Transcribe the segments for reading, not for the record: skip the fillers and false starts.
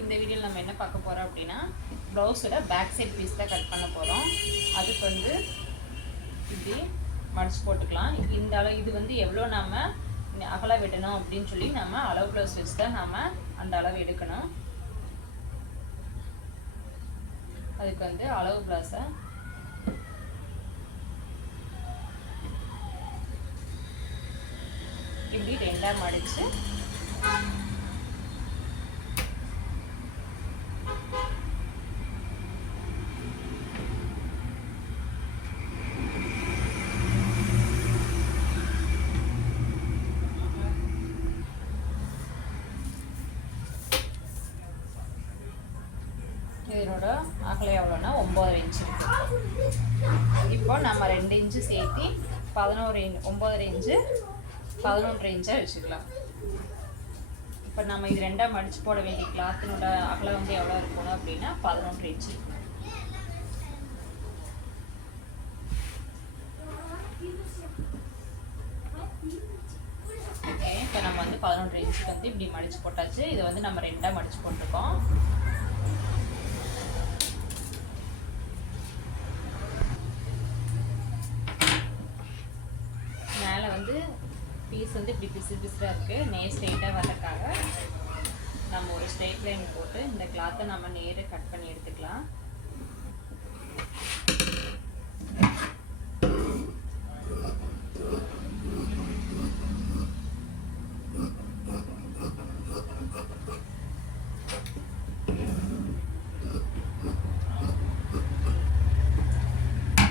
இந்த வீடியோவில் நம்ம என்ன பார்க்க போகிறோம் அப்படின்னா ப்ளவுஸோட பேக் சைட் பீஸ் தான் கட் பண்ண போகிறோம். அதுக்கு வந்து இப்படி மடிச்சு போட்டுக்கலாம். இந்த அளவு இது வந்து எவ்வளோ நம்ம அகல விடணும் அப்படின்னு சொல்லி நம்ம அளவு ப்ளவுஸ் வச்சு தான் நம்ம அந்த அளவு எடுக்கணும். அதுக்கு வந்து அளவு ப்ளவுஸை இப்படி ரெண்டாக மடித்து இதனோட அகலம் எவ்வளோன்னா 9 இன்ச்சு. இப்போ நம்ம 2 இன்ச்சு சேர்த்து 11 9 இன்ச்சு 11 இன்ச்சாக வச்சுக்கலாம். இப்போ நம்ம இது ரெண்டாக மடித்து போட வேண்டிய கிளாத்தினோட அகலம் வந்து எவ்வளோ இருக்கணும் அப்படின்னா 11 இன்ச்சு. ஓகே, இப்போ நம்ம வந்து 11 இன்ச்சுக்கு வந்து இப்படி மடித்து போட்டாச்சு. இதை வந்து நம்ம ரெண்டாக மடித்து போட்டிருக்கோம். மேலே வந்து பீஸ் வந்து இப்படி பிசுபிசாக இருக்குது. ஸ்ட்ரெயிட்டாக வரதுக்காக நம்ம ஒரு ஸ்ட்ரெயிட் லைன் போட்டு இந்த கிளாத்தை நம்ம நேராக கட் பண்ணி எடுத்துக்கலாம்.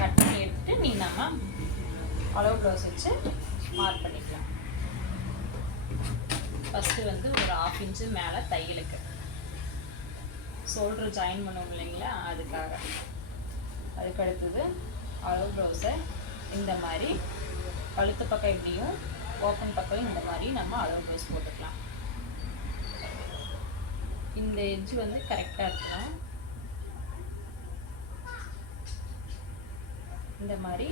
கட் பண்ணி எடுத்துட்டு நம்ம அளவு ப்ளவுஸ் வச்சு மார்க் பண்ணிக்கலாம். ஃபஸ்ட்டு வந்து ஒரு 1/2 இன்ச்சு மேலே தையலுக்கு ஷோல்டர் ஜாயின் பண்ணுவோம் இல்லைங்களா, அதுக்காக. அதுக்கு அடுத்தது அளவு ப்ளவுஸை இந்த மாதிரி கழுத்து பக்கம் இப்படியும் ஓப்பன் பக்கம் இந்த மாதிரி நம்ம அளவு ப்ளவுஸ் போட்டுக்கலாம். இந்த எட்ஜ் வந்து கரெக்டாக இருக்கணும். இந்த மாதிரி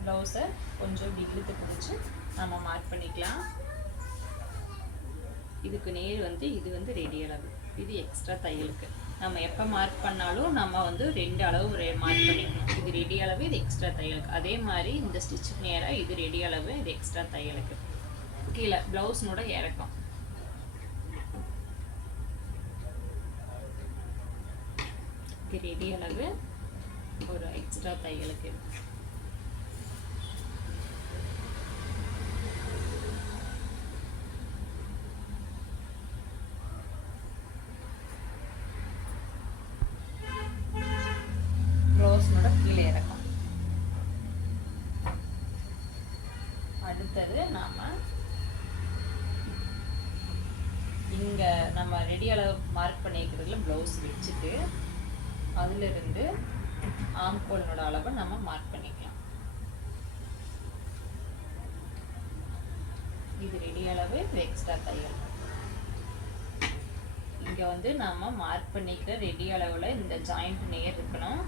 ப்ளவுஸை கொஞ்சம் இப்படி இழுத்து பிடிச்சி நம்ம மார்க் பண்ணிக்கலாம். இதுக்கு நேர் வந்து இது வந்து ரெடி அளவு, இது எக்ஸ்ட்ரா தையலுக்கு. நம்ம எப்போ மார்க் பண்ணாலும் நம்ம வந்து 2 அளவு மார்க் பண்ணிக்கணும். இது ரெடி அளவு, இது எக்ஸ்ட்ரா தையலுக்கு. அதே மாதிரி இந்த ஸ்டிச்சுக்கு நேராக இது ரெடி அளவு, இது எக்ஸ்ட்ரா தையலுக்கு. கீழே ப்ளவுஸ்னோட இறக்கம். இது ரெடி அளவு, ஒரு எக்ஸ்ட்ரா தையலுக்கு. ப்ளவுஸ்னோட கீழே இறக்கம். அடுத்தது நாம் இங்கே நம்ம ரெடி அளவு மார்க் பண்ணிக்கிறதுல ப்ளவுஸ் வச்சுட்டு அதிலிருந்து ஆம்கோலோட அளவை நம்ம மார்க் பண்ணிக்கலாம். இது ரெடி அளவு, இது எக்ஸ்ட்ரா தையல். இங்கே வந்து நம்ம மார்க் பண்ணிக்கிற ரெடி அளவில் இந்த ஜாயிண்ட் நேர் இருக்கணும்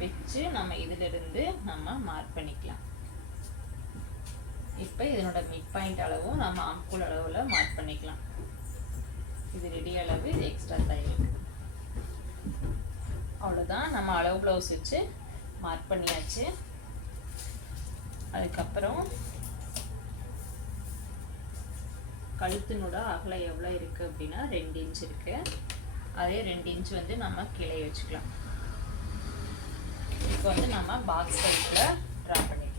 வச்சு நம்ம இதிலிருந்து நம்ம மார்க் பண்ணிக்கலாம். இப்போ இதனோட மிட் பாயிண்ட் அளவும் நம்ம ஆம்கோல் அளவில் மார்க் பண்ணிக்கலாம். இது ரெடி அளவு, இது எக்ஸ்ட்ரா தையல். அவ்வளோதான், நம்ம அளவு ப்ளவுஸ் வச்சு மார்க் பண்ணியாச்சு. அதுக்கப்புறம் கழுத்தினோட அகலம் எவ்வளோ இருக்குது அப்படின்னா 2 இன்ச் இருக்குது. அதே 2 இன்ச் வந்து நம்ம கீழே வச்சுக்கலாம். இப்போ வந்து நம்ம பாக்ஸ் டைப்பில் ட்ரா பண்ணிக்கலாம்.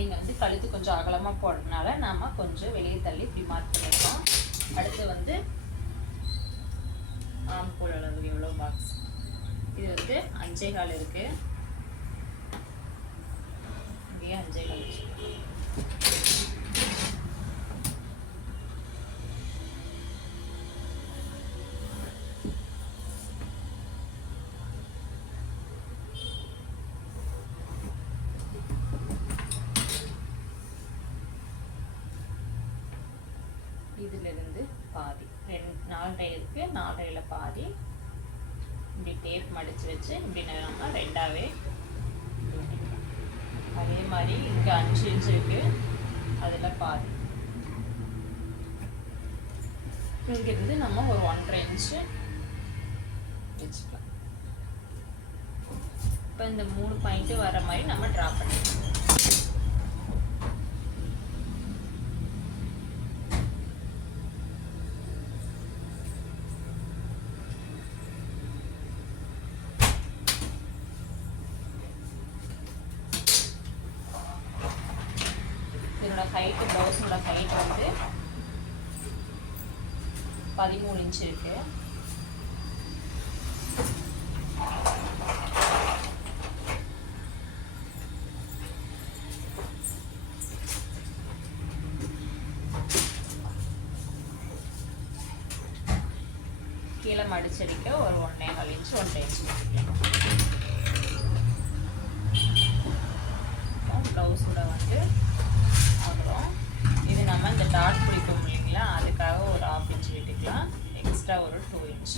இவங்க வந்து கழுத்து கொஞ்சம் அகலமாக போடுறதுனால நாம் கொஞ்சம் வெளியே தள்ளி இப்படி மார்க் பண்ணியிருக்கோம். அடுத்து வந்து ஆம்கோல் அளவு எவ்வளோ பாக்ஸ், இது வந்து 5.25 இருக்குது. இங்கேயே 5.25. இதிலிருந்து பாதி 4 இருக்கு, 4 பாதி இப்படி டேப் மடித்து வச்சு இப்படி நம்ம ரெண்டாவே அதே மாதிரி இங்கே 5 இன்ச் இருக்கு, அதில் பாதி இங்கிருந்து நம்ம ஒரு 1.5 இன்ச்சு வச்சுக்கலாம். இப்போ இந்த 3 பாயிண்ட் வர மாதிரி நம்ம ட்ரா பண்ணிக்கலாம். இதோட ஹைட்டு, ப்ளவுஸோட ஹைட் வந்து 13 இன்ச் இருக்கு. கீழே மடிச்சடிக்க ஒரு 1.25 இன்ச் 1.5 இன்ச் ப்ளவுஸோட வந்து அப்புறம் இது நம்ம இந்த டாட் பிடிக்கும் இல்லைங்களா, அதுக்காக ஒரு 1/2 இன்ச் விட்டுக்கலாம், எக்ஸ்ட்ரா ஒரு 2 இன்ச்.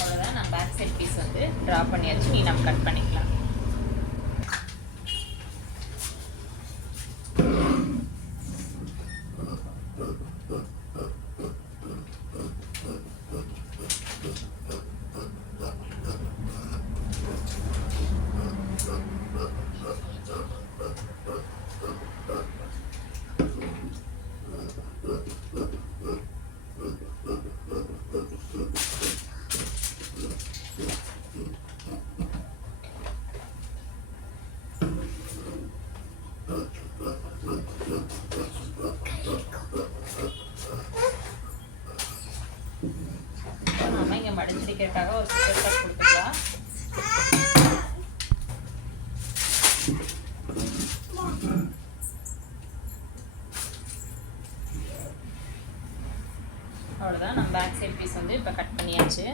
அவ்வளோதான், நம்ம பேக் சைட் பீஸ் வந்து ட்ரா பண்ணியாச்சு. நீ நம்ம கட் பண்ணிக்கலாம். நம்ம இங்கே மடிச்சிருக்கிறதுக்காக ஒரு ஸ்டிக்கர் கட் கொடுத்துக்கலாம். அவ்வளோதான், நம்ம பேக் சைட் பீஸ் வந்து இப்போ கட் பண்ணியாச்சு.